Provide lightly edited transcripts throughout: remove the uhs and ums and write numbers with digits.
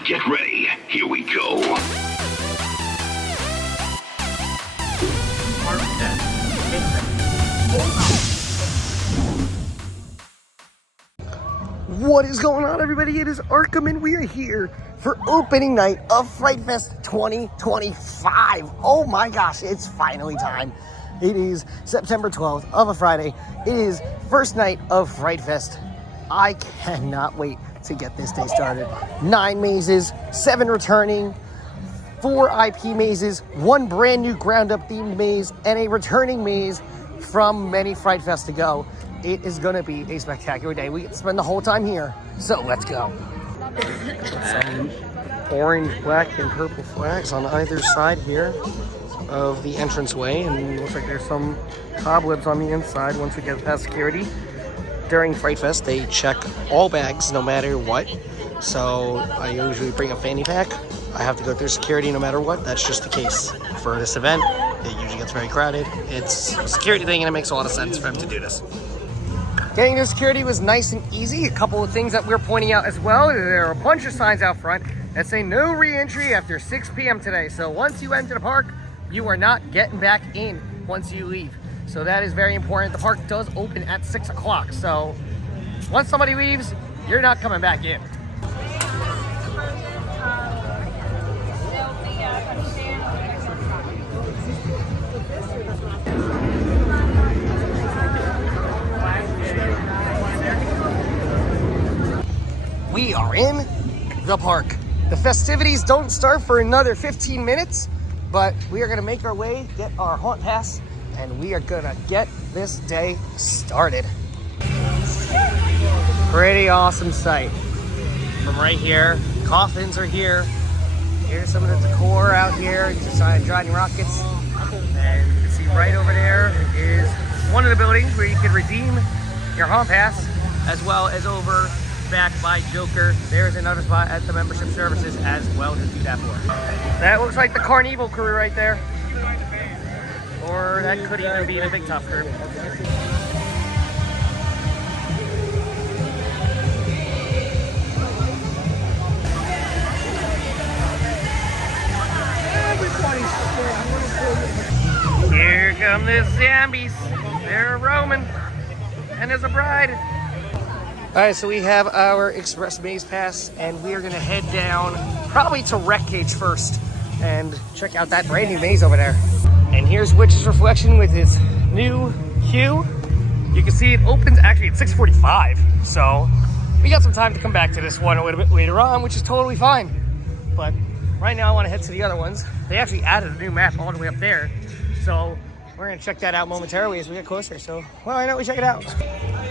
Now get ready. Here we go. What is going on, everybody? It is Arkham, and we are here for opening night of Fright Fest 2025. Oh my gosh, it's finally time. It is September 12th of a Friday. It is first night of Fright Fest. I cannot wait to get this day started. 9 mazes, 7 returning, 4 IP mazes, 1 brand new ground up themed maze, and a returning maze from many Fright Fest to go. It is gonna be a spectacular day. We get to spend the whole time here, so let's go. Some orange, black, and purple flags on either side here of the entranceway, and it looks like there's some cobwebs on the inside once we get past security. During Fright Fest, they check all bags no matter what, so I usually bring a fanny pack. I have to go through security no matter what. That's just the case for this event. It usually gets very crowded. It's a security thing, and it makes a lot of sense for them to do this. Getting to security was nice and easy. A couple of things that we're pointing out as well. There are a bunch of signs out front that say no re-entry after 6 p.m. today. So once you enter the park, you are not getting back in once you leave. So that is very important. The park does open at 6 o'clock. So once somebody leaves, you're not coming back in. We are in the park. The festivities don't start for another 15 minutes, but we are gonna make our way, get our haunt pass, and we are gonna get this day started. Pretty awesome sight. From right here, coffins are here. Here's some of the decor out here, just Johnny Rockets. And you can see right over there is one of the buildings where you can redeem your haunt pass, as well as over back by Joker. There's another spot at the membership services as well to do that for. That looks like the Carnival crew right there. Or that could even be the Big Top crew. Here come the zombies. They're roaming. And there's a bride. Alright, so we have our Express Maze Pass, and we are going to head down probably to Wreck Cage first and check out that brand new maze over there. And here's Witch's Reflection with his new queue. You can see it opens actually at 6:45, so we got some time to come back to this one a little bit later on, which is totally fine. But right now I want to head to the other ones. They actually added a new map all the way up there, so we're going to check that out momentarily as we get closer. So why not we check it out?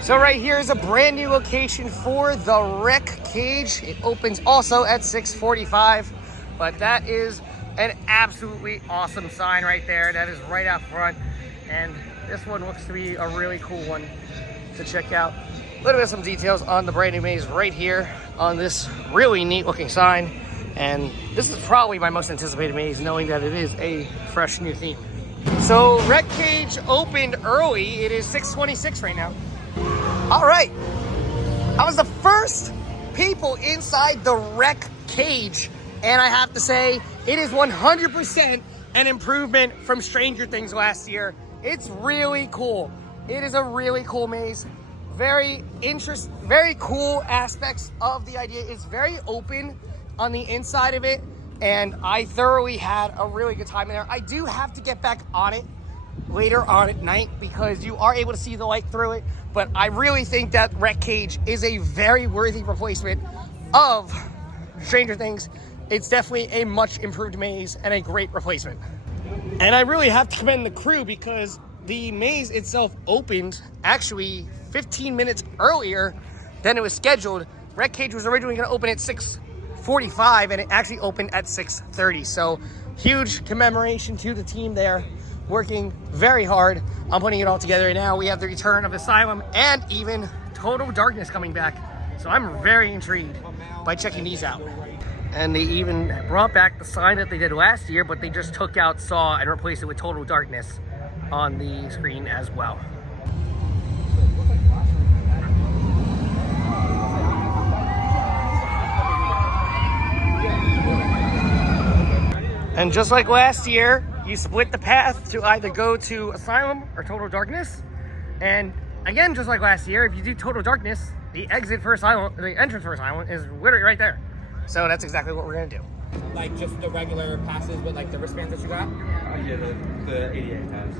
So right here is a brand new location for the Wreck Cage. It opens also at 6:45, but that is an absolutely awesome sign right there. That is right out front, and this one looks to be a really cool one to check out. A little bit of some details on the brand new maze right here on this really neat looking sign, and this is probably my most anticipated maze, knowing that it is a fresh new theme. So Wreck Cage opened early. It is 6:26 right now. All right, I was the first people inside the Wreck Cage, and I have to say, it is 100% an improvement from Stranger Things last year. It's really cool. It is a really cool maze. Very cool aspects of the idea. It's very open on the inside of it, and I thoroughly had a really good time in there. I do have to get back on it later on at night because you are able to see the light through it, but I really think that Wreck Cage is a very worthy replacement of Stranger Things. It's definitely a much improved maze and a great replacement. And I really have to commend the crew because the maze itself opened actually 15 minutes earlier than it was scheduled. Wreck Cage was originally going to open at 6:45 and it actually opened at 6:30. So huge commemoration to the team there, working very hard on putting it all together. And now we have the return of Asylum and even Total Darkness coming back. So I'm very intrigued by checking these out. And they even brought back the sign that they did last year, but they just took out Saw and replaced it with Total Darkness on the screen as well. And just like last year, you split the path to either go to Asylum or Total Darkness. And again, just like last year, if you do Total Darkness, the exit for Asylum, the entrance for Asylum is literally right there. So that's exactly what we're gonna do. Like just the regular passes with like the wristbands that you got? Yeah, the 88 pass.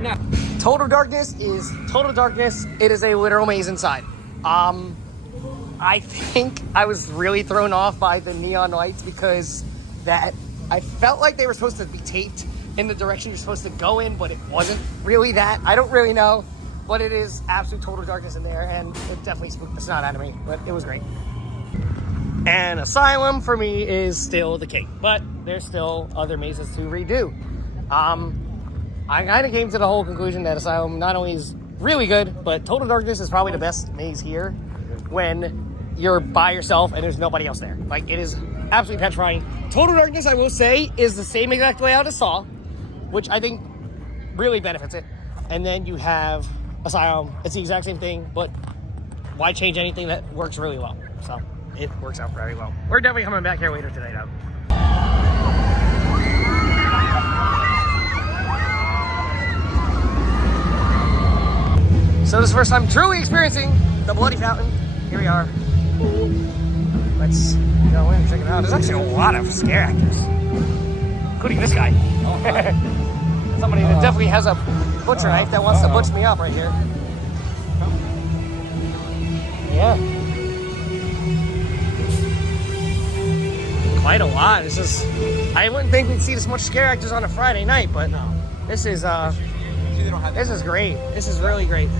No. Total Darkness is Total Darkness. It is a literal maze inside. I think I was really thrown off by the neon lights because that I felt like they were supposed to be taped in the direction you're supposed to go in, but it wasn't really that. I don't really know, but it is absolute Total Darkness in there, and it definitely spooked the snot out of me, but it was great. And Asylum for me is still the king, but there's still other mazes to redo. I kind of came to the whole conclusion that Asylum not only is really good, but Total Darkness is probably the best maze here when you're by yourself and there's nobody else there. Like, it is absolutely petrifying. Total Darkness, I will say, is the same exact layout as Saw, which I think really benefits it. And then you have Asylum. It's the exact same thing, but why change anything that works really well? So it works out very well. We're definitely coming back here later today, though. So this is the first time truly experiencing the Bloody Fountain. Here we are. Let's go in and check it out. There's actually a lot of scare actors, including this guy. Somebody that definitely has a butcher knife that wants to butcher me up right here. Yeah. Quite a lot. This is, I wouldn't think we'd see this much scare actors on a Friday night, but this is great. This is really great.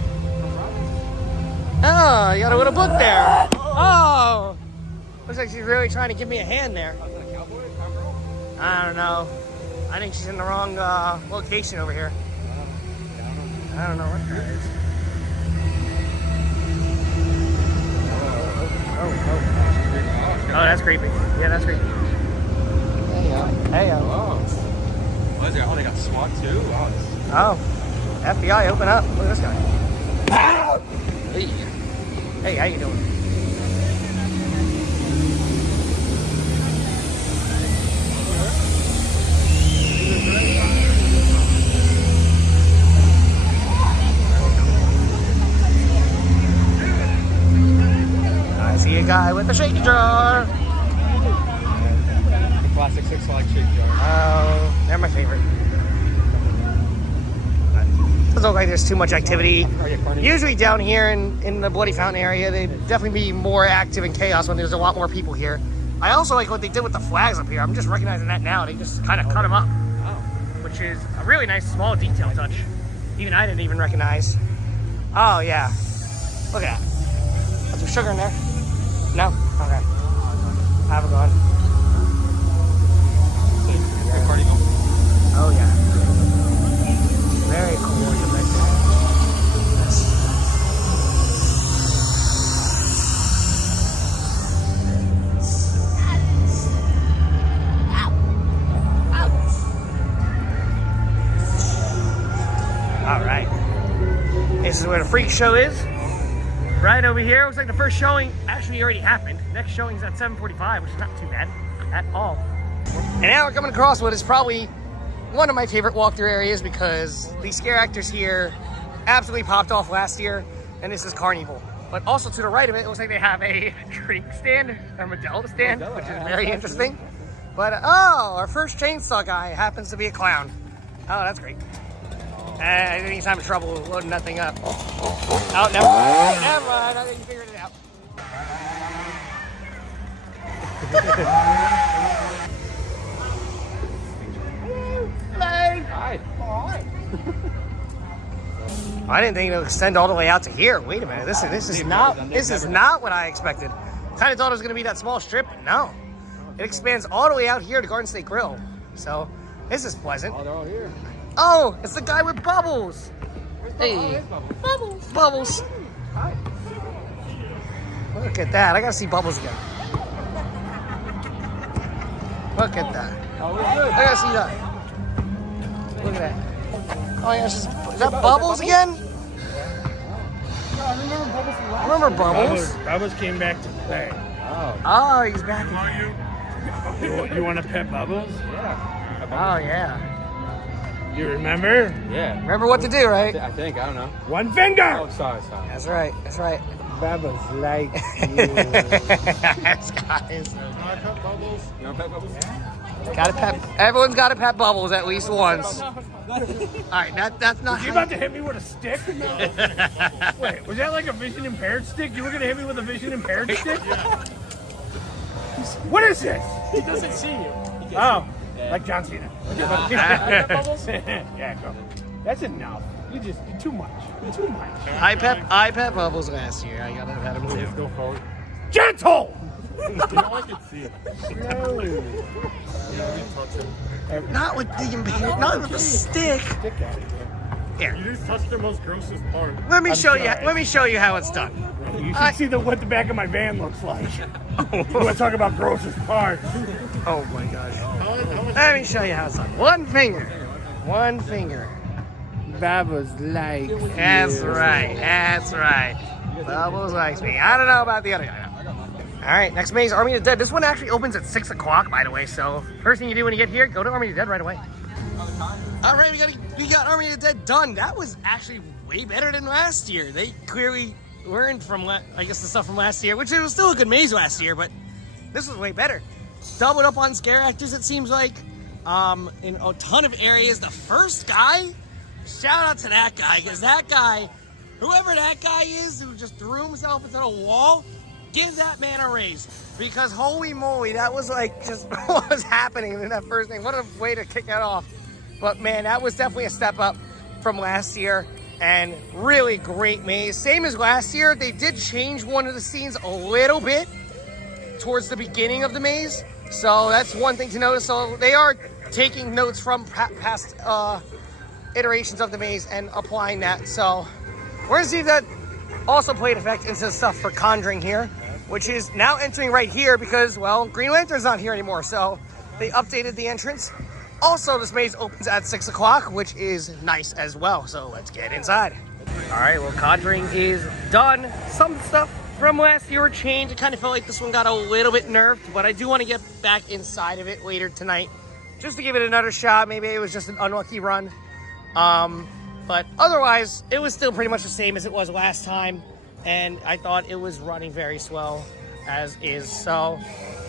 Oh, you got a little book there. Oh, looks like she's really trying to give me a hand there. I don't know. I think she's in the wrong location over here. I don't know what that is. Oh, that's creepy. Yeah, that's creepy. Hey, yo. What is there? Oh, they got SWAT too? Wow. Oh, FBI, open up. Look at this guy. Hey. Hey, how you doing? I see a guy with a shaky jar. The classic 6 like shaky jar. Oh, they're my favorite. Doesn't look like there's too much activity. Usually down here in the Bloody Fountain area, they'd definitely be more active in chaos when there's a lot more people here. I also like what they did with the flags up here. I'm just recognizing that now. They just kind of cut them up, which is a really nice small detail touch. Even I didn't even recognize. Oh, yeah. Look at that. Got some sugar in there? No? Okay. Have it gone. Oh, yeah. Very cool. All right. This is where the freak show is. Right over here. Looks like the first showing actually already happened. Next showing's at 7:45, which is not too bad at all. And now we're coming across what is probably one of my favorite walkthrough areas because the scare actors here absolutely popped off last year, and this is Carnival. But also to the right of it, it looks like they have a drink stand, or Modelo stand, which is very interesting. But oh, our first chainsaw guy happens to be a clown. Oh, that's great. I didn't even have trouble loading that thing up. Oh, never mind. Never mind. I think you figured it out. Hi. I didn't think it would extend all the way out to here. Wait a minute. This is not what I expected. Kind of thought it was going to be that small strip, but no. It expands all the way out here to Garden State Grill. So this is pleasant. Oh, they're all here. Oh, it's the guy with Bubbles. Hey, Bubbles. Bubbles. Hi. Look at that. I got to see Bubbles again. Look at that. Oh, we're good. I got to see that. Look at that. Oh, yeah, is that Bubbles again? I remember Bubbles from last I remember Bubbles. Bubbles came back to play. Oh. Oh, he's back. How are you? You want to pet Bubbles? Yeah. Oh, yeah. You remember? Yeah. Remember what to do, right? I think. I don't know. One finger! Oh, sorry. That's right. That's right. Bubbles like you. Yes, guys. You want pet bubbles? Gotta pet. Everyone's got to pet Bubbles at least once. All right, that's not. Was you about to hit me with a stick? Wait, was that like a vision impaired stick? You were gonna hit me with a vision impaired stick? Yeah. What is this? He doesn't see you. Oh, like John Cena. Bubbles? Yeah, go. That's enough. You're too much. Too much. I pet Bubbles last year. I gotta pet him too. Go forward. Gentle! You know I can see it. No. Not with the impaired. Not with the stick. Stick at it. Here. You just touched the most grossest part. Let me show you. sorry. Let me show you how it's done. You should see what the back of my van looks like. You want to talk about grossest parts? Oh my gosh. Let me show you how it's done. One finger. One finger. Bubbles like That's right. That's right. Bubbles likes me. I don't know about the other guy. All right, next maze, Army of the Dead. This one actually opens at 6 o'clock, by the way. So first thing you do when you get here, go to Army of the Dead right away. All right, we got Army of the Dead done. That was actually way better than last year. They clearly learned from, I guess, the stuff from last year, which it was still a good maze last year, but this was way better. Doubled up on scare actors, it seems like, in a ton of areas. The first guy, shout out to that guy, because that guy, whoever that guy is who just threw himself into the wall, give that man a raise, because holy moly, that was like just what was happening in that first thing. What a way to kick that off. But man, that was definitely a step up from last year, and really great maze. Same as last year, they did change one of the scenes a little bit towards the beginning of the maze, so that's one thing to notice. So they are taking notes from past iterations of the maze and applying that. So we're gonna see if that also played effect into the stuff for Conjuring here, which is now entering right here because, well, Green Lantern's not here anymore, so they updated the entrance. Also, this maze opens at 6 o'clock, which is nice as well, so let's get inside. All right, well, Conjuring is done. Some stuff from last year were changed. It kind of felt like this one got a little bit nerfed, but I do want to get back inside of it later tonight just to give it another shot. Maybe it was just an unlucky run. But otherwise, it was still pretty much the same as it was last time, and I thought it was running very swell as is. So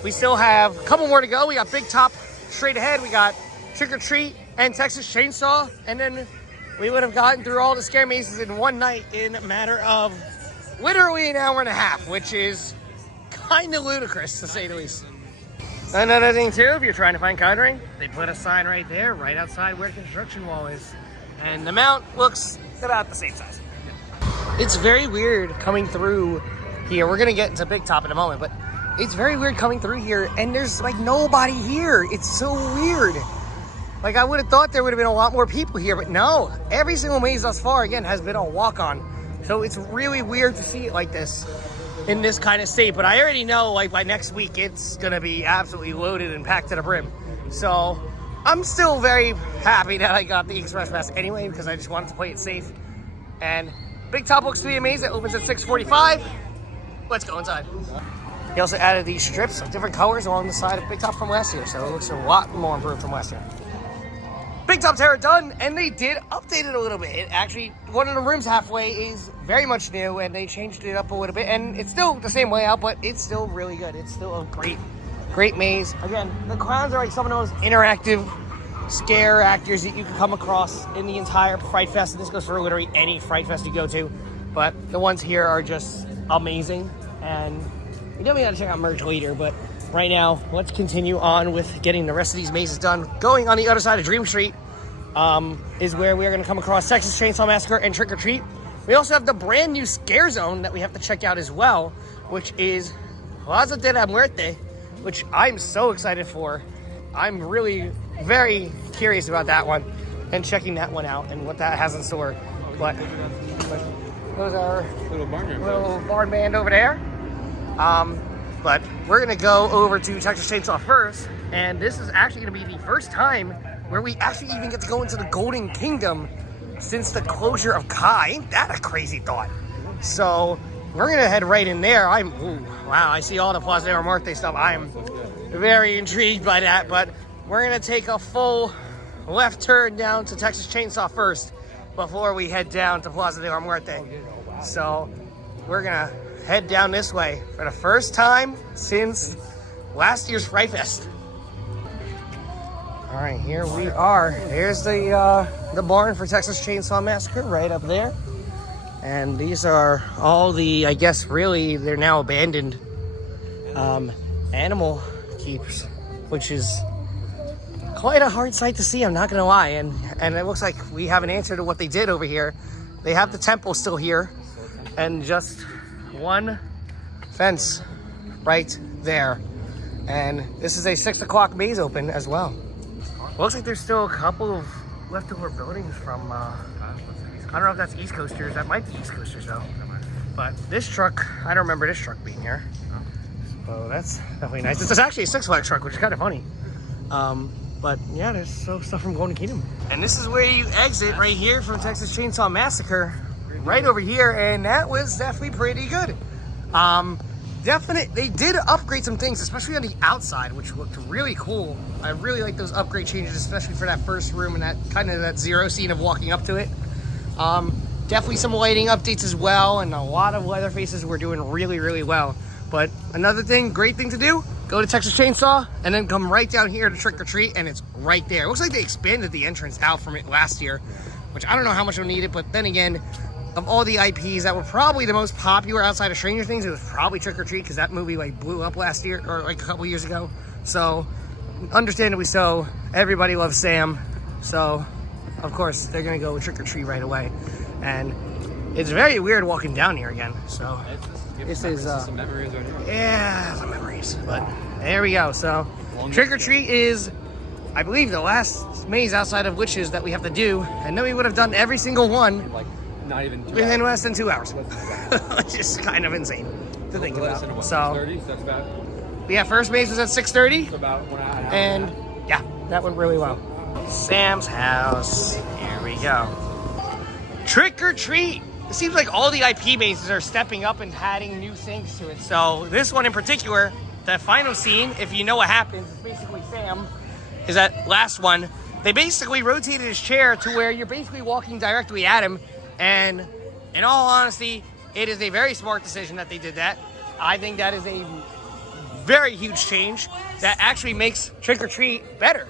we still have a couple more to go. We got Big Top straight ahead. We got Trick or Treat and Texas Chainsaw, and then we would have gotten through all the scare mazes in one night in a matter of literally an hour and a half, which is kind of ludicrous to say the least. Another thing too, if you're trying to find Conjuring, they put a sign right there, right outside where the construction wall is. And the mount looks about the same size. It's very weird coming through here. We're gonna get into Big Top in a moment, but it's very weird coming through here and there's like nobody here. It's so weird. Like I would have thought there would have been a lot more people here, but no. Every single maze thus far, again, has been a walk-on. So it's really weird to see it like this in this kind of state. But I already know like by next week, it's gonna be absolutely loaded and packed to the brim. So I'm still very happy that I got the Express Pass anyway, because I just wanted to play it safe. And Big Top looks to be amazing. It opens at 6:45. Let's go inside. He also added these strips of different colors along the side of Big Top from last year, so it looks a lot more improved from last year. Big Top Terror done, and they did update it a little bit. It actually, one of the rooms halfway is very much new, and they changed it up a little bit, and it's still the same layout, but it's still really good. It's still a great maze. Again, the clowns are like some of those interactive scare actors that you can come across in the entire Fright Fest. And this goes for literally any Fright Fest you go to. But the ones here are just amazing. And you definitely gotta check out merch later. But right now, let's continue on with getting the rest of these mazes done. Going on the other side of Dream Street is where we are gonna come across Texas Chainsaw Massacre and Trick or Treat. We also have the brand new scare zone that we have to check out as well, which is Plaza de la Muerte, which I'm so excited for. I'm really very curious about that one and checking that one out and what that has in store. But those are Little barn band over there. But we're gonna go over to Texas Chainsaw first, and this is actually gonna be the first time where we actually even get to go into the Golden Kingdom since the closure of Kai. Ain't that a crazy thought? So we're gonna head right in there. Wow, I see all the Plaza de la Muerte stuff. I'm very intrigued by that, but we're gonna take a full left turn down to Texas Chainsaw first before we head down to Plaza de la Muerte. So we're gonna head down this way for the first time since last year's Fright Fest. All right, here we are. There's the barn for Texas Chainsaw Massacre right up there. And these are all the, I guess really, they're now abandoned animal keeps, which is quite a hard sight to see, I'm not gonna lie. And it looks like we have an answer to what they did over here. They have the temple still here and just one fence right there. And this is a 6 o'clock maze open as well. Looks like there's still a couple of leftover buildings from, I don't know if that's East Coasters. That might be East Coasters though. But this truck, I don't remember this truck being here. So that's definitely nice. It's actually a Six Flags truck, which is kind of funny. But yeah, there's still stuff from Golden Kingdom. And this is where you exit right here from Texas Chainsaw Massacre. Right over here, and that was definitely pretty good. They did upgrade some things, especially on the outside, which looked really cool. I really like those upgrade changes, especially for that first room and that kind of that zero scene of walking up to it. Definitely some lighting updates as well, and a lot of Leatherfaces were doing really, really well. But another thing, great thing to do, go to Texas Chainsaw and then come right down here to Trick or Treat, and it's right there. It looks like they expanded the entrance out from it last year, which I don't know how much you'll need it, but then again, of all the IPs that were probably the most popular outside of Stranger Things, it was probably Trick or Treat, because that movie like blew up last year or like a couple years ago. So understandably so, everybody loves Sam, so of course they're gonna go with Trick or Treat right away. And it's very weird walking down here again. So this is some memories right here. yeah, some memories. But there we go. So Trick or Treat is, I believe, the last maze outside of Witches that we have to do, and then we would have done every single one. Like not even 2 within hours. less than 2 hours, which is kind of insane to think about. So, 6:30, so that's about, yeah, first base was at 6:30, so about 1 hour. and yeah, that went really well. Sam's house. Here we go. Trick or Treat. It seems like all the IP bases are stepping up and adding new things to it. So this one in particular, the final scene, if you know what happens, it's basically Sam, is that last one. They basically rotated his chair to where you're basically walking directly at him. And in all honesty, it is a very smart decision that they did that. I think that is a very huge change that actually makes Trick or Treat better.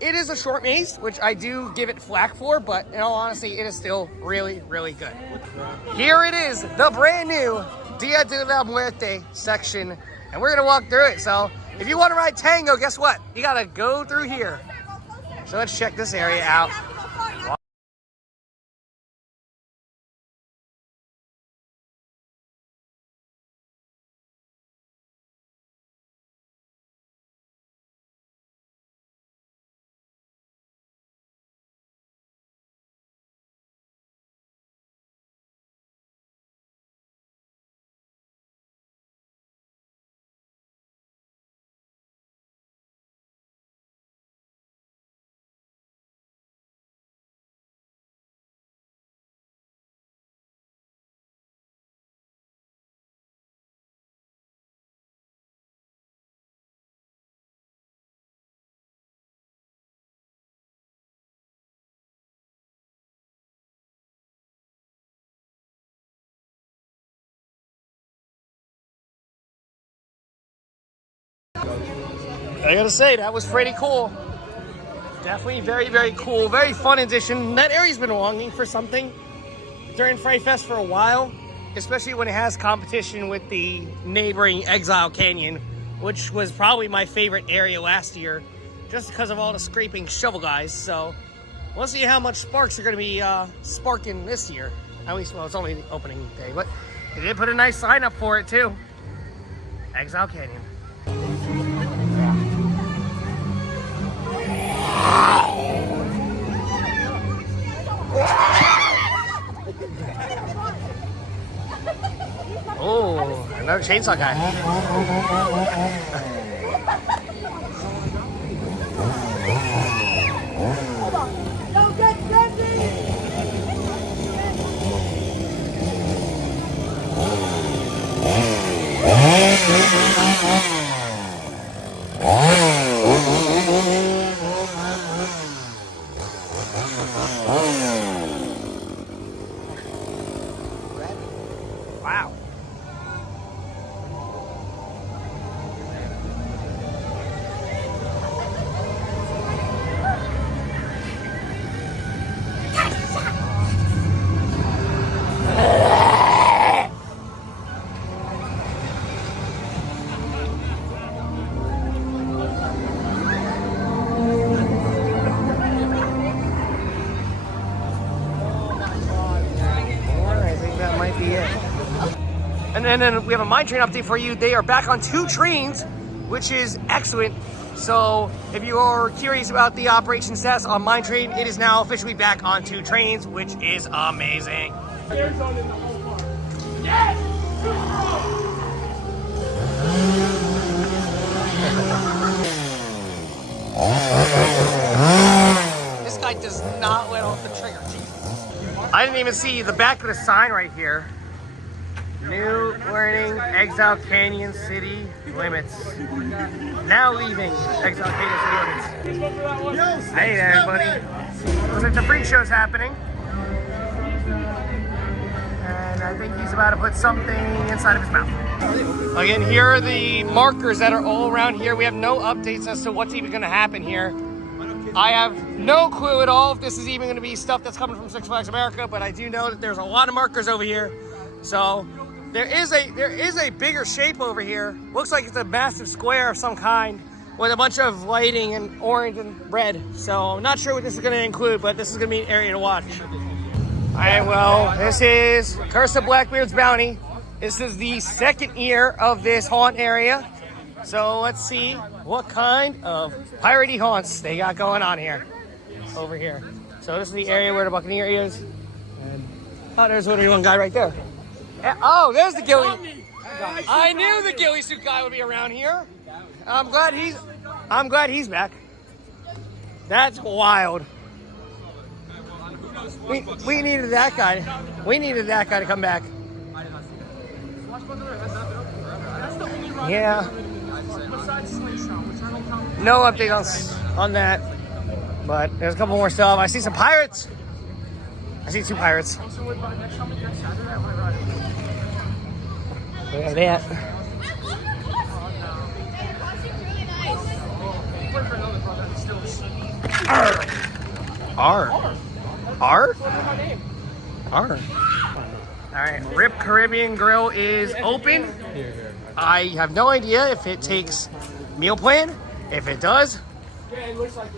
It is a short maze, which I do give it flack for, but in all honesty, it is still really, really good. Here it is, the brand new Dia de la Muerte section, and we're gonna walk through it. So if you wanna ride Tango, guess what? You gotta go through here. So let's check this area out. I gotta say, that was pretty cool. Definitely very, very cool. Very fun addition. That area's been longing for something during Fright Fest for a while, especially when it has competition with the neighboring Exile Canyon, which was probably my favorite area last year, just because of all the scraping shovel guys. So we'll see how much sparks are gonna be sparking this year. At least, well, it's only the opening day, but they did put a nice sign up for it too. Exile Canyon. Oh, another chainsaw guy. Wow. I think that might be it. And then we have a mine train update for you. They are back on 2 trains, which is excellent. So if you are curious about the operation status on mine train, it is now officially back on 2 trains, which is amazing. This guy does not let off the trigger. Jesus. I didn't even see the back of the sign right here. New warning, Exile Canyon City limits. Now leaving Exile Canyon City limits. Hey there, everybody. Looks like the freak show's happening. And I think he's about to put something inside of his mouth. Again, here are the markers that are all around here. We have no updates as to what's even going to happen here. I have no clue at all if this is even going to be stuff that's coming from Six Flags America, but I do know that there's a lot of markers over here. So there is a bigger shape over here. Looks like it's a massive square of some kind with a bunch of lighting and orange and red. So I'm not sure what this is going to include, but this is going to be an area to watch. All right, well, this is Curse of Blackbeard's Bounty. This is the 2nd year of this haunt area. So let's see what kind of piratey haunts they got going on here, over here. So this is the area where the Buccaneer is. And, oh, there's literally one guy right there. Oh, there's the ghillie. I knew the ghillie suit guy would be around here. I'm glad he's back. That's wild. We needed that guy. We needed that guy to come back. Yeah. No update on that. But there's a couple more stuff. I see some pirates. I see 2 pirates. Look at that. R. R? R. Alright, Rip Caribbean Grill is open. I have no idea if it takes meal plan. If it does,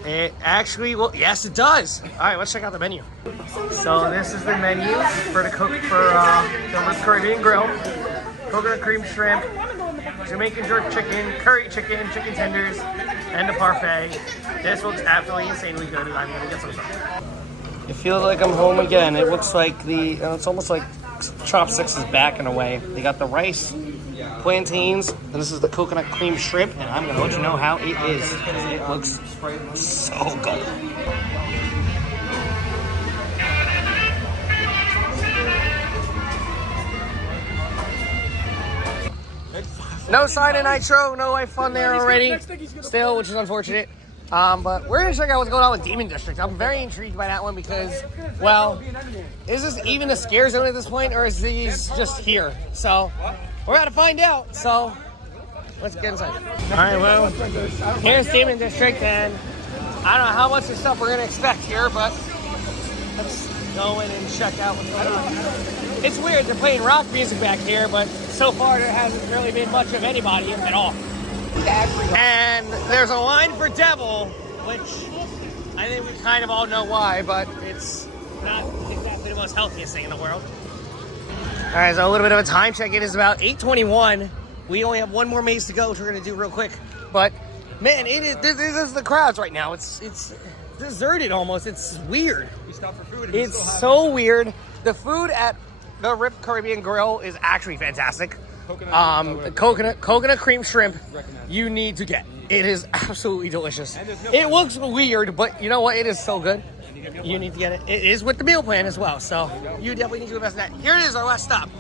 it actually will. Yes, it does. Alright, let's check out the menu. So this is the menu for the Rip Caribbean Grill. Coconut cream shrimp, Jamaican jerk chicken, curry chicken, chicken tenders, and the parfait. This looks absolutely insanely good. I'm gonna get some stuff. It feels like I'm home again. It looks like it's almost like Chopsticks is back in a way. They got the rice, plantains, and this is the coconut cream shrimp, and I'm gonna let you know how it is. It looks so good. No sign of nitro, no life fun there already, still, which is unfortunate. But we're gonna check out what's going on with Demon District. I'm very intrigued by that one because, well, is this even a scare zone at this point, or is these just here? So we're gonna find out. So let's get inside. All right, well, here's Demon District, and I don't know how much of stuff we're gonna expect here, but let's go in and check out what's going on. It's weird, they're playing rock music back here, but so far there hasn't really been much of anybody at all. And there's a line for Devil, which I think we kind of all know why, but it's not exactly the most healthiest thing in the world. All right, so a little bit of a time check. It is about 8:21. We only have one more maze to go, which we're gonna do real quick. But man, this is the crowds right now. It's deserted almost. It's weird. We stopped for food. It's so weird. The food at the Rip Caribbean Grill is actually fantastic. Coconut cream shrimp you need to get. It is absolutely delicious. It looks weird, but you know what? It is so good. You need to get it. It is with the meal plan as well, so you definitely need to invest in that. Here it is, our last stop.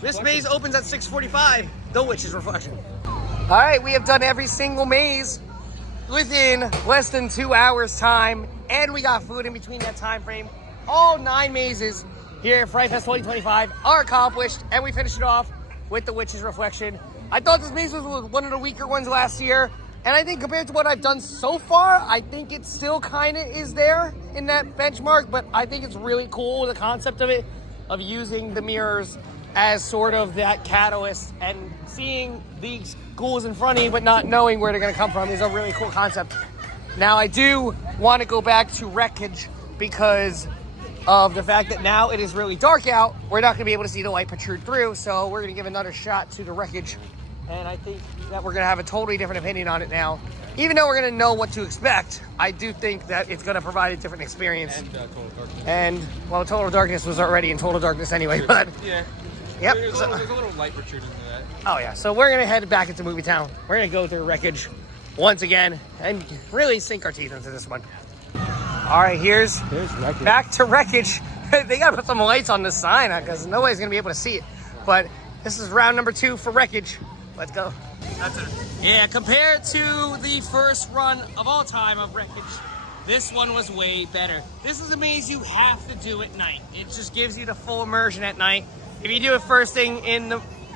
This maze opens at 6:45, The Witch's Reflection. All right, we have done every single maze within less than 2 hours time, and we got food in between that time frame. All 9 mazes here at Fright Fest 2025 are accomplished, and we finished it off with the Witch's Reflection. I thought this maze was one of the weaker ones last year, and I think compared to what I've done so far, I think it still kind of is there in that benchmark, but I think it's really cool, the concept of it, of using the mirrors as sort of that catalyst, and seeing these ghouls in front of you but not knowing where they're going to come from is a really cool concept. Now, I do want to go back to Wreckage because of the fact that now it is really dark out. We're not going to be able to see the light protrude through, so we're going to give another shot to the Wreckage. And I think that we're going to have a totally different opinion on it now. Even though we're going to know what to expect, I do think that it's going to provide a different experience. And Total Darkness. And, well, Total Darkness was already in Total Darkness anyway, but... Yeah. Yep. There's a little light protruding into that. Oh, yeah. So we're going to head back into Movie Town. We're going to go through Wreckage once again and really sink our teeth into this one. All right, here's Wreckage. back to Wreckage. They got to put some lights on this sign because nobody's going to be able to see it. But this is round number 2 for Wreckage. Let's go. That's it. Yeah, compared to the first run of all time of Wreckage, this one was way better. This is a maze you have to do at night. It just gives you the full immersion at night. If you do it first thing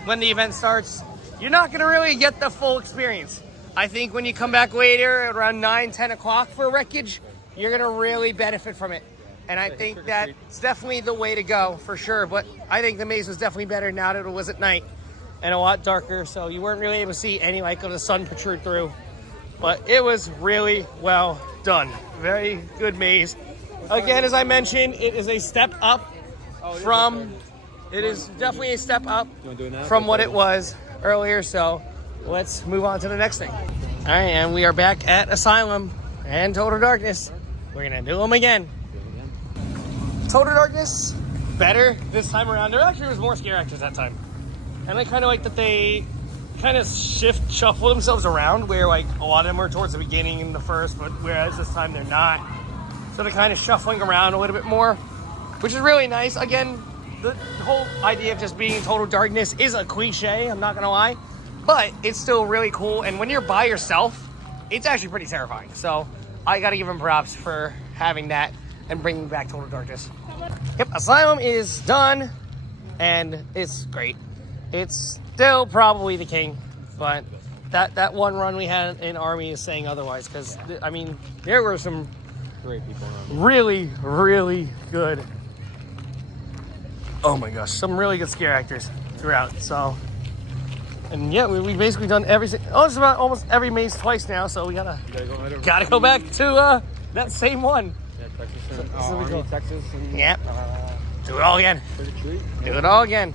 when the event starts, you're not going to really get the full experience. I think when you come back later at around 9, 10 o'clock for Wreckage, you're going to really benefit from it. And I think that's definitely the way to go for sure. But I think the maze was definitely better now that it was at night and a lot darker. So you weren't really able to see any light of the sun protrude through. But it was really well done. Very good maze. Again, as I mentioned, it is a step up from... It is definitely a step up from what it was earlier, so let's move on to the next thing. All right, and we are back at Asylum and Total Darkness. We're going to do them again. Total Darkness, better this time around. There actually was more scare actors that time. And I kind of like that they kind of shuffle themselves around, where like a lot of them are towards the beginning in the first, but whereas this time they're not. So they're kind of shuffling around a little bit more, which is really nice. Again, the whole idea of just being in Total Darkness is a cliche, I'm not gonna lie, but it's still really cool. And when you're by yourself, it's actually pretty terrifying. So I gotta give them props for having that and bringing back Total Darkness. Yep, Asylum is done, and it's great. It's still probably the king, but that one run we had in Army is saying otherwise, because, I mean, there were some Great people around. really, really good... Oh my gosh, some really good scare actors throughout. So, and yeah, we basically done almost every maze twice now. So we gotta go back to that same one. Yeah, Texas and Army, Texas. And, yep. Do it all again. Do it all again.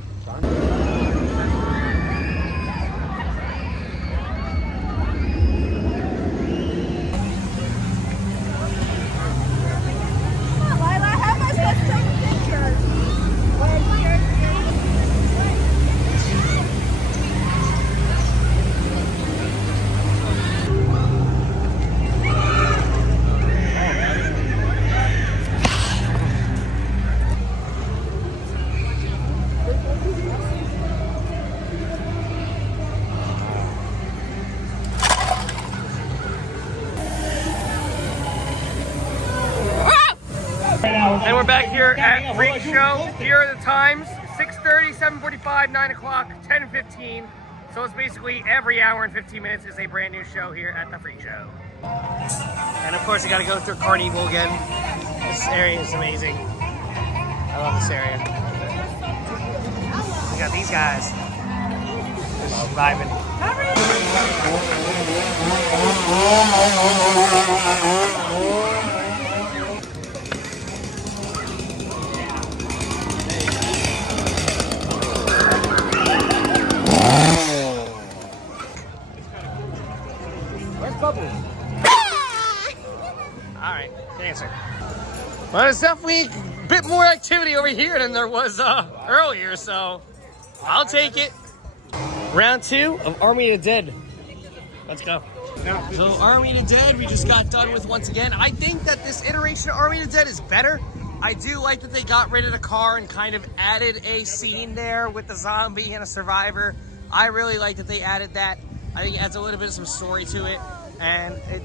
And we're back here at Freak Show. Here are the times: 6:30, 7:45, 9 o'clock, 10:15. So it's basically every hour and 15 minutes is a brand new show here at the Freak Show. And of course, you got to go through Carnival again. This area is amazing. I love this area. We got these guys just vibing. Alright, answer. Well, there's definitely a bit more activity over here than there was earlier, so I'll take it. Round 2 of Army of the Dead. Let's go. So Army of the Dead, we just got done with once again. I think that this iteration of Army of the Dead is better. I do like that they got rid of the car and kind of added a scene there with the zombie and a survivor. I really like that they added that. I think it adds a little bit of some story to it. and it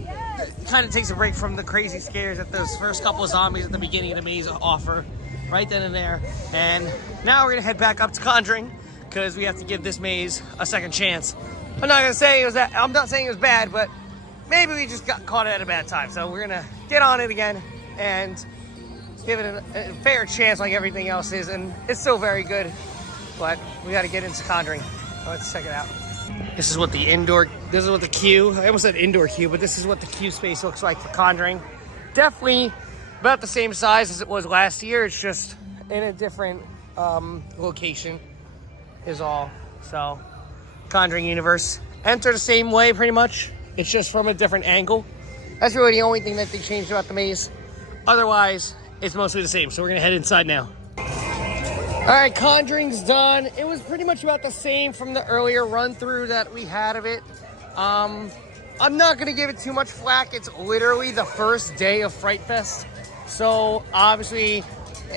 kind of takes a break from the crazy scares that those first couple of zombies at the beginning of the maze offer right then and there. And now we're gonna head back up to Conjuring because we have to give this maze a second chance. I'm not saying it was bad, but maybe we just got caught at a bad time. So we're gonna get on it again and give it a fair chance like everything else is, and it's still very good, but we got to get into Conjuring. Let's check it out. This is what the queue, I almost said indoor queue, but this is what the queue space looks like for Conjuring. Definitely about the same size as it was last year. It's just in a different location is all. So Conjuring universe, enter the same way pretty much. It's just from a different angle. That's really the only thing that they changed about the maze. Otherwise, it's mostly the same. So we're gonna head inside now. All right, Conjuring's done. It was pretty much about the same from the earlier run through that we had of it. I'm not gonna give it too much flack. It's literally the first day of Fright Fest. So obviously,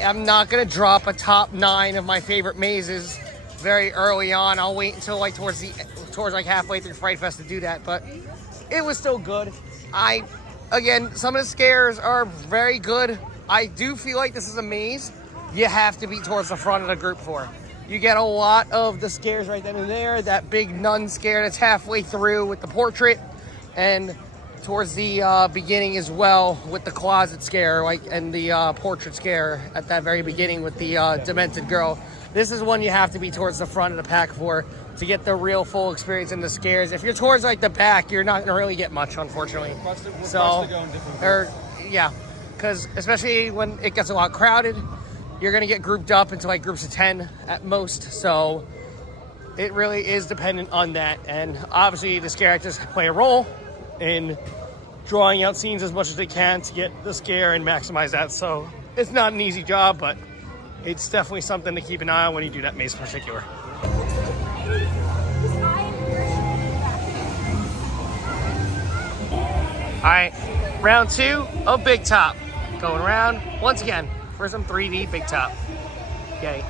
I'm not gonna drop a top 9 of my favorite mazes very early on. I'll wait until like towards like halfway through Fright Fest to do that, but it was still good. Again, some of the scares are very good. I do feel like this is a maze you have to be towards the front of the group for. You get a lot of the scares right then and there. That big nun scare that's halfway through with the portrait, and towards the beginning as well with the closet scare, and the portrait scare at that very beginning with the demented girl. This is one you have to be towards the front of the pack for to get the real full experience in the scares. If you're towards like the back, you're not gonna really get much, unfortunately. Because especially when it gets a lot crowded, you're gonna get grouped up into like groups of 10 at most. So it really is dependent on that. And obviously the scare actors play a role in drawing out scenes as much as they can to get the scare and maximize that. So it's not an easy job, but it's definitely something to keep an eye on when you do that maze in particular. All right, round 2 of Big Top. Going around once again for some 3D Big Top. Yay.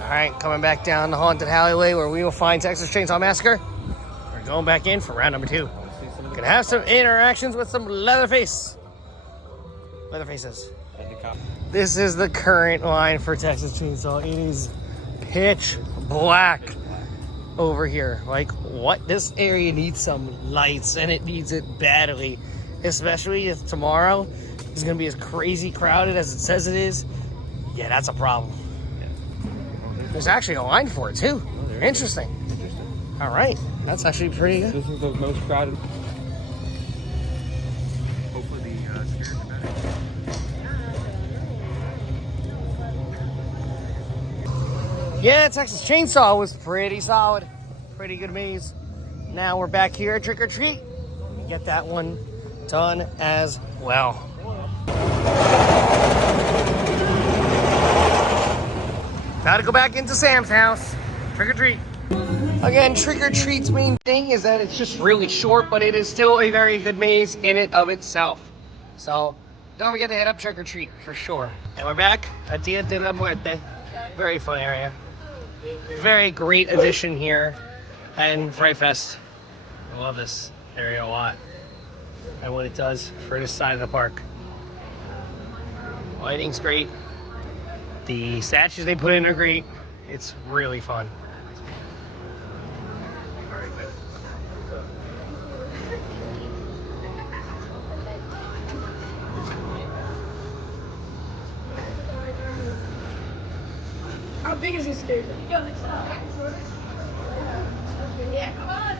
All right, coming back down the haunted alleyway where we will find Texas Chainsaw Massacre. We're going back in for round number 2. Gonna have some interactions with some Leatherfaces. This is the current line for Texas Chainsaw. It is pitch black over here. Like, what? This area needs some lights, and it needs it badly. Especially if tomorrow is gonna be as crazy crowded as it says it is. Yeah, that's a problem. There's actually a line for it too. Interesting. All right, that's actually pretty good. This is the most crowded. Hopefully the scares are better. Yeah, Texas Chainsaw was pretty solid. Pretty good maze. Now we're back here at Trick or Treat. We get that one done as well. Gotta go back into Sam's house. Trick or treat. Again, Trick or Treat's main thing is that it's just really short, but it is still a very good maze in and of itself. So don't forget to hit up Trick or Treat for sure. And we're back at Dia de la Muerte. Very fun area. Very great addition here and Fright Fest. I love this area a lot and what it does for this side of the park. Lighting's great. The statues they put in are great. It's really fun. How big is this dude? Yeah, come on.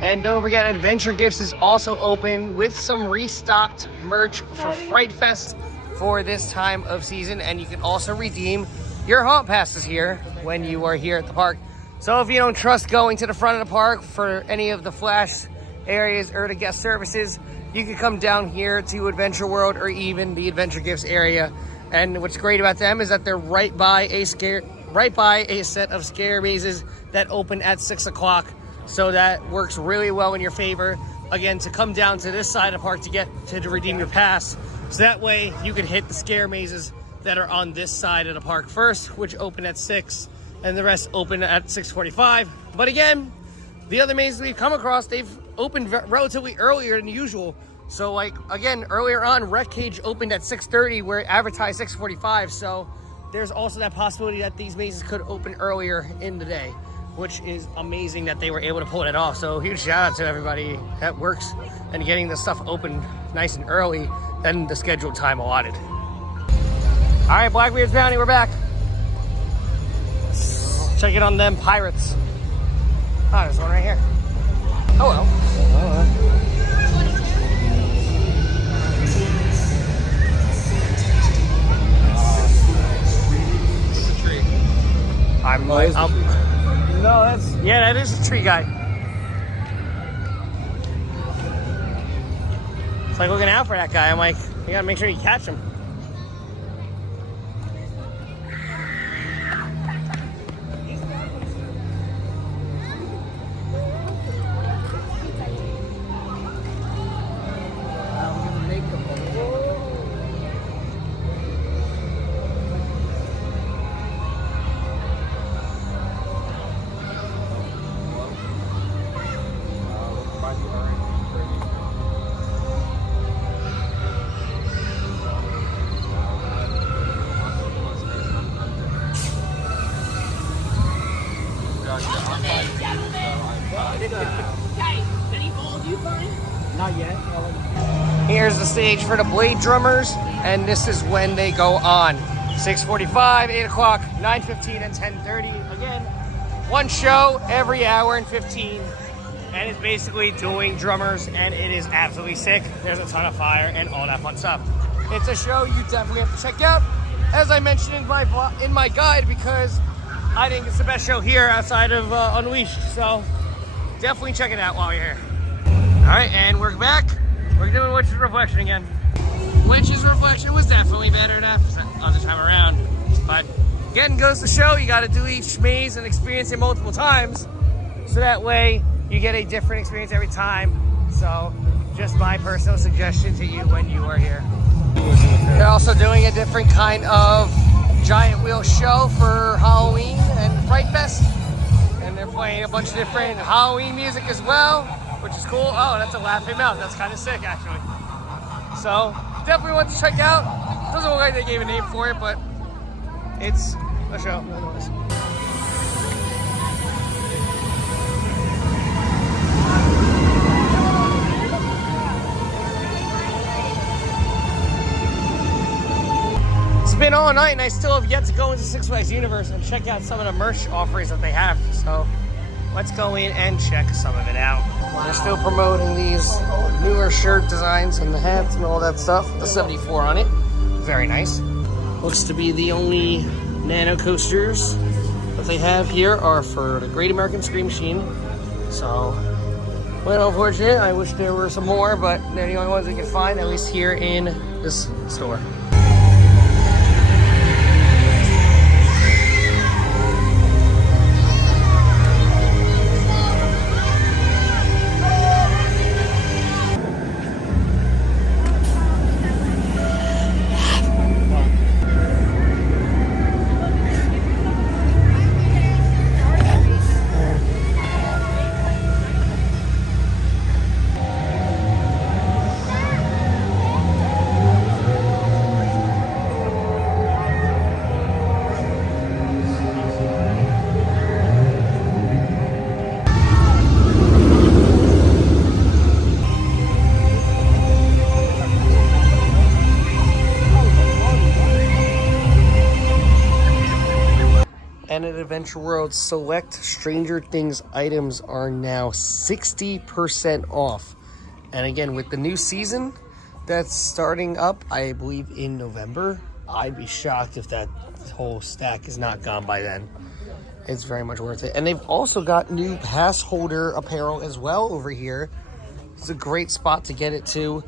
And don't forget, Adventure Gifts is also open with some restocked merch for Fright Fest for this time of season. And you can also redeem your haunt passes here when you are here at the park. So if you don't trust going to the front of the park for any of the flash areas or the guest services, you can come down here to Adventure World or even the Adventure Gifts area. And what's great about them is that they're right by a set of scare mazes that open at 6 o'clock. So that works really well in your favor. Again, to come down to this side of the park to get to redeem your pass. So that way you can hit the scare mazes that are on this side of the park first, which open at 6, and the rest open at 6:45. But again, the other mazes we've come across, they've opened relatively earlier than usual. So like, again, earlier on, Wreck Cage opened at 6:30 where it advertised 6:45. So there's also that possibility that these mazes could open earlier in the day, which is amazing that they were able to pull it off. So huge shout out to everybody that works and getting this stuff open nice and early than the scheduled time allotted. All right, Blackbeard's Bounty, we're back. Check it on them pirates. Oh, there's one right here. Oh well. It's a tree. No, that is a tree guy. It's like looking out for that guy. I'm like, you gotta make sure you catch him. Not yet. Here's the stage for the Blade Drummers, and this is when they go on. 6:45, 8 o'clock, 9:15, and 10:30. Again, one show every hour and 15. And it's basically doing drummers, and it is absolutely sick. There's a ton of fire and all that fun stuff. It's a show you definitely have to check out, as I mentioned in my guide, because I think it's the best show here outside of Unleashed. So definitely check it out while you're here. All right, and we're back. We're doing Witch's Reflection again. Witch's Reflection was definitely better that other time around. But again, goes to show you got to do each maze and experience it multiple times. So that way you get a different experience every time. So just my personal suggestion to you when you are here. They're also doing a different kind of giant wheel show for Halloween and Fright Fest. And they're playing a bunch of different Halloween music as well, which is cool. Oh, that's a laughing mountain. That's kind of sick, actually. So definitely want to check out. Doesn't look like they gave a name for it, but it's a show nonetheless. It's been all night and I still have yet to go into Six Flags Universe and check out some of the merch offerings that they have. So let's go in and check some of it out. They're still promoting these newer shirt designs and the hats and all that stuff. The 74 on it. Very nice. Looks to be the only nano coasters that they have here are for the Great American Scream Machine. So, well, unfortunate. I wish there were some more, but they're the only ones we can find, at least here in this store. Adventure World, select Stranger Things items are now 60% off. And again, with the new season that's starting up, I believe in November, I'd be shocked if that whole stack is not gone by then. It's very much worth it. And they've also got new pass holder apparel as well over here. It's a great spot to get it to,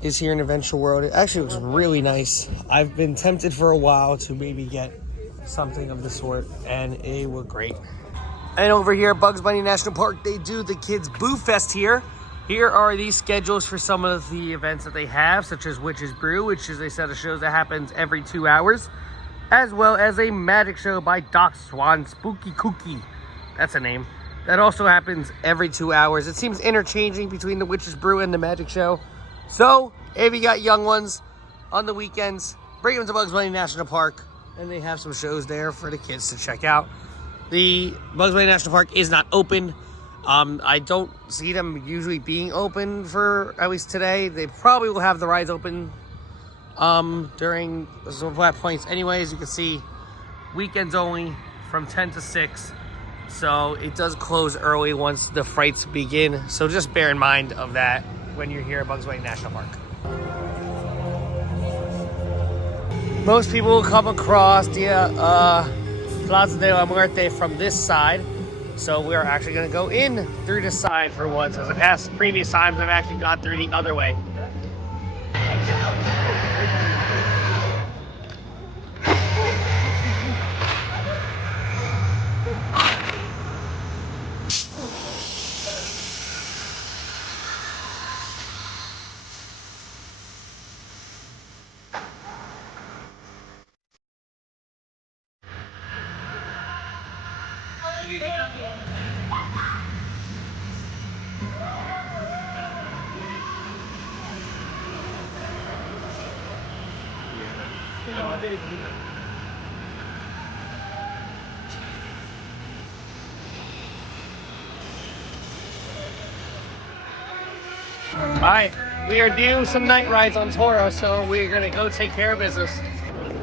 is here in Adventure World. It actually looks really nice. I've been tempted for a while to maybe get something of the sort, and it looked great. And over here at Bugs Bunny National Park, they do the Kids Boo Fest here. Here are the schedules for some of the events that they have, such as Witch's Brew, which is a set of shows that happens every 2 hours, as well as a magic show by Doc Swan, Spooky Kooky. That's a name. That also happens every 2 hours. It seems interchanging between the Witch's Brew and the magic show. So, if you got young ones on the weekends, bring them to Bugs Bunny National Park, and they have some shows there for the kids to check out. The Bugs Bunny National Park is not open. I don't see them usually being open for at least today. They probably will have the rides open during some flat points anyways. You can see weekends only from 10 to 6. So it does close early once the frights begin. So just bear in mind of that when you're here at Bugs Bunny National Park. Most people will come across the Plaza de la Muerte from this side. So we are actually going to go in through this side for once. As the past previous times, I've actually gone through the other way. Alright, we are due some night rides on Toro, so we're gonna go take care of business.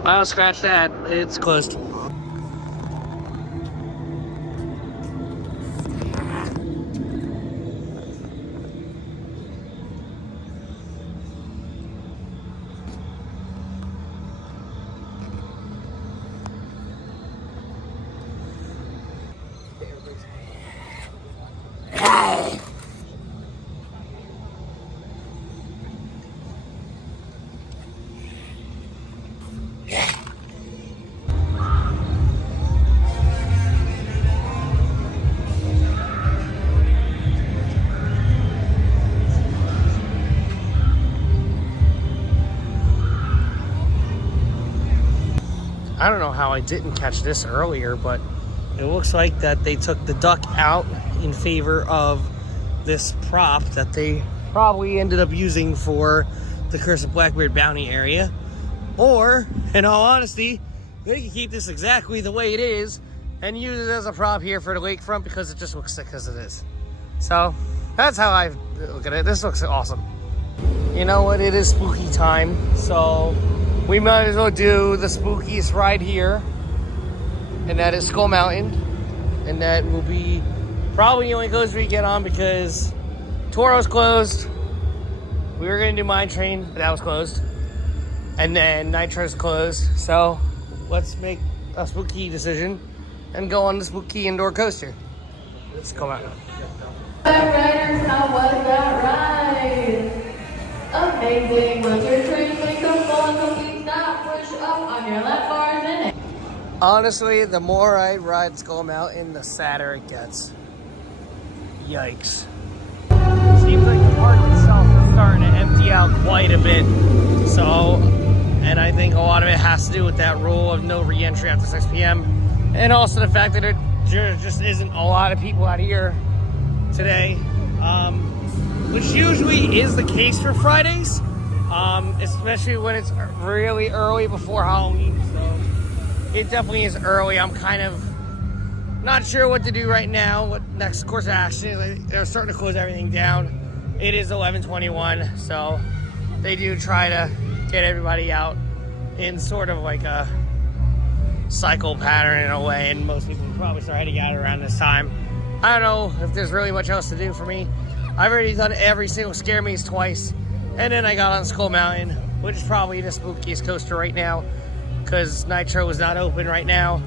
Well, scratch that, it's closed. I don't know how I didn't catch this earlier, but it looks like that they took the duck out in favor of this prop that they probably ended up using for the Curse of Blackbeard bounty area. Or, in all honesty, they can keep this exactly the way it is and use it as a prop here for the lakefront because it just looks sick as it is. So, that's how I look at it. This looks awesome. You know what? It is spooky time, so we might as well do the spookiest ride here, and that is Skull Mountain, and that will be probably the only coaster we get on because Toro's closed. We were gonna do Mine Train, but that was closed, and then Nitro's closed. So let's make a spooky decision and go on the spooky indoor coaster. Let's go out. Riders, how was that ride? Amazing. Once your train makes a full complete stop, push up on your left bars in it. Honestly, the more I ride Skull Mountain, the sadder it gets. Yikes. Seems like the park itself is starting to empty out quite a bit. So, and I think a lot of it has to do with that rule of no re-entry after 6 p.m. And also the fact that there just isn't a lot of people out here today. Which usually is the case for Fridays, especially when it's really early before Halloween. So it definitely is early. I'm kind of not sure what to do right now. What next course of action is? They're starting to close everything down. It is 11:21, so they do try to get everybody out in sort of like a cycle pattern in a way, and most people would probably start heading out around this time. I don't know if there's really much else to do for me. I've already done every single scare maze twice, and then I got on Skull Mountain, which is probably the spookiest coaster right now because Nitro is not open right now.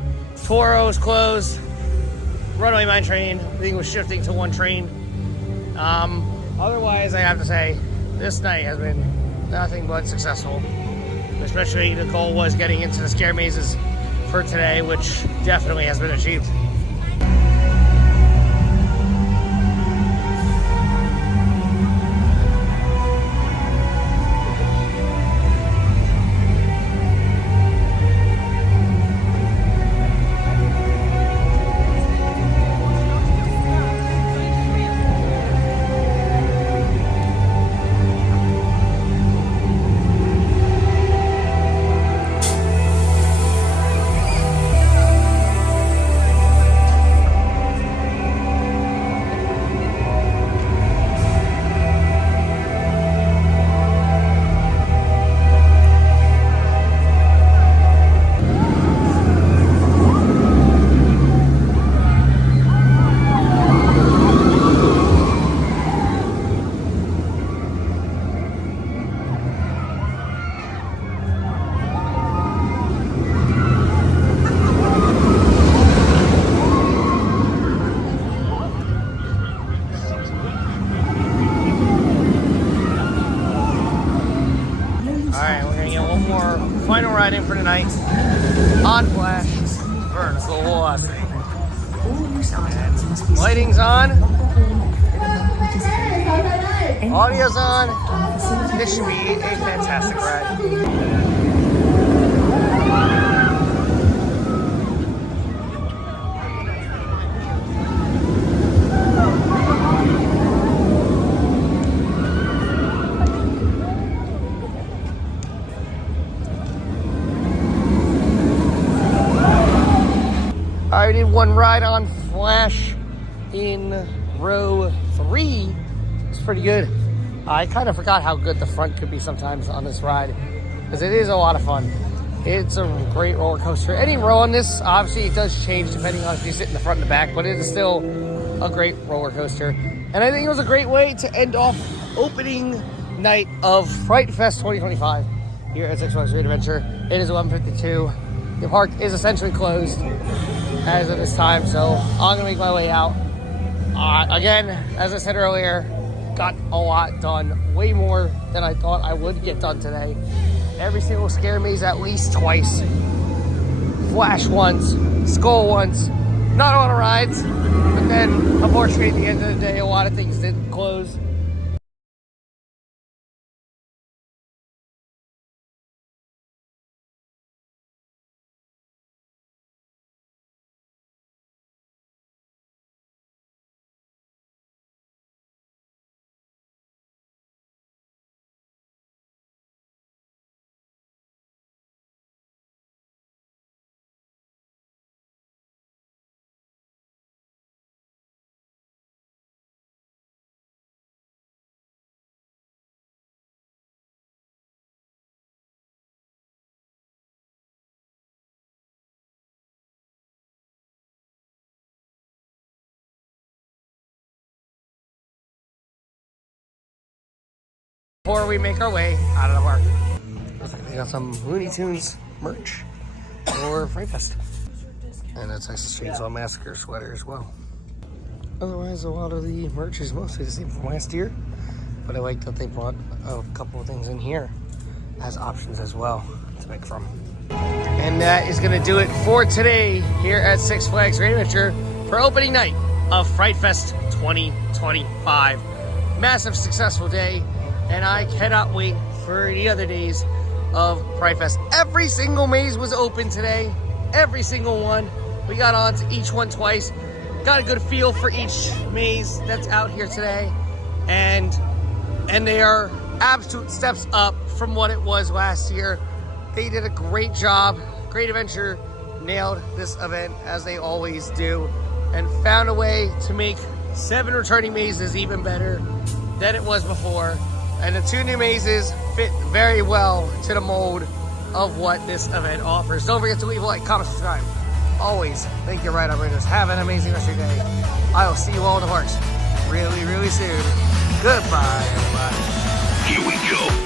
Toro's closed. Runaway Mine Train, I think was shifting to one train. Otherwise, I have to say, this night has been nothing but successful. Especially the goal was getting into the scare mazes for today, which definitely has been achieved. Final ride in for tonight on Flash Vertical Velocity. Lighting's on, audio's on. This should be a fantastic ride. I did one ride on Flash in row 3. It's pretty good. I kind of forgot how good the front could be sometimes on this ride, because it is a lot of fun. It's a great roller coaster. Any row on this, obviously it does change depending on if you sit in the front and the back, but it is still a great roller coaster. And I think it was a great way to end off opening night of Fright Fest 2025 here at Six Flags Great Adventure. It is 11:52. The park is essentially closed as of this time, so I'm gonna make my way out. Again, as I said earlier, got a lot done, way more than I thought I would get done today. Every single scare maze at least twice, Flash once, Skull once, not a lot of rides, but then unfortunately at the end of the day a lot of things didn't close. Before we make our way out of the park. Looks like they got some Looney Tunes merch for Fright Fest. And a Texas Chainsaw Massacre sweater as well. Otherwise, a lot of the merch is mostly the same from last year, but I like that they brought a couple of things in here as options as well to pick from. And that is going to do it for today here at Six Flags Great Adventure for opening night of Fright Fest 2025. Massive successful day. And I cannot wait for the other days of Fright Fest. Every single maze was open today. Every single one. We got on to each one twice. Got a good feel for each maze that's out here today. And they are absolute steps up from what it was last year. They did a great job. Great Adventure nailed this event as they always do. And found a way to make 7 returning mazes even better than it was before. And the 2 new mazes fit very well to the mold of what this event offers. Don't forget to leave a like, comment, subscribe. Always, thank you, Ride Operators. Have an amazing rest of your day. I will see you all in the parks really, really soon. Goodbye, everybody. Here we go.